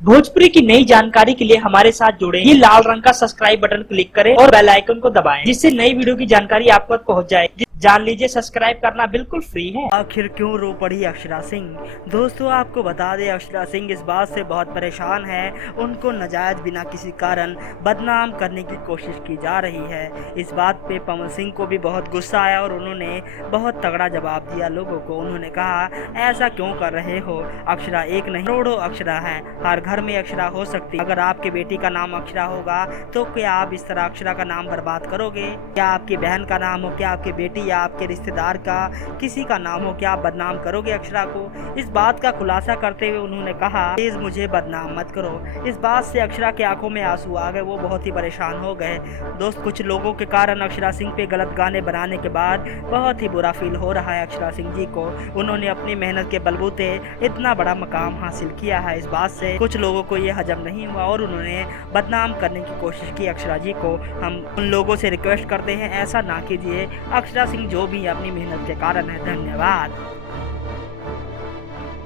भोजपुरी की नई जानकारी के लिए हमारे साथ जुड़े ये लाल रंग का सब्सक्राइब बटन क्लिक करें और बेल आइकन को दबाएं, जिससे नई वीडियो की जानकारी आप तक पहुंच जाए। जान लीजिए, सब्सक्राइब करना बिल्कुल फ्री है। आखिर क्यों रो पड़ी अक्षरा सिंह? दोस्तों, आपको बता दें, अक्षरा सिंह इस बात से बहुत परेशान है। उनको नाजायज बिना किसी कारण बदनाम करने की कोशिश की जा रही है। इस बात पे पवन सिंह को भी बहुत गुस्सा आया और उन्होंने बहुत तगड़ा जवाब दिया लोगों को। उन्होंने कहा, ऐसा क्यों कर रहे हो? अक्षरा एक नहीं, करोड़ों अक्षरा है। हर घर में अक्षरा हो सकती। अगर आपके बेटी का नाम अक्षरा होगा तो क्या आप इस तरह अक्षरा का नाम बर्बाद करोगे? क्या आपकी बहन का नाम हो, क्या आपकी बेटी या आपके रिश्तेदार का किसी का नाम हो, क्या आप बदनाम करोगे अक्षरा को? इस बात का खुलासा करते हुए उन्होंने कहा, प्लीज मुझे बदनाम मत करो। इस बात से अक्षरा के आंखों में आंसू आ गए। वो बहुत ही परेशान हो गए। दोस्त, कुछ लोगों के कारण अक्षरा सिंह पे गलत गाने बनाने के बाद बहुत ही बुरा फील हो रहा है अक्षरा सिंह जी को। उन्होंने अपनी मेहनत के बलबूते इतना बड़ा मकाम हासिल किया है। इस बात से कुछ लोगों को ये हजम नहीं हुआ और उन्होंने बदनाम करने की कोशिश की अक्षरा जी को। हम उन लोगों से रिक्वेस्ट करते हैं, ऐसा ना कीजिए। अक्षरा सिंह जो भी अपनी मेहनत के कारण है। धन्यवाद।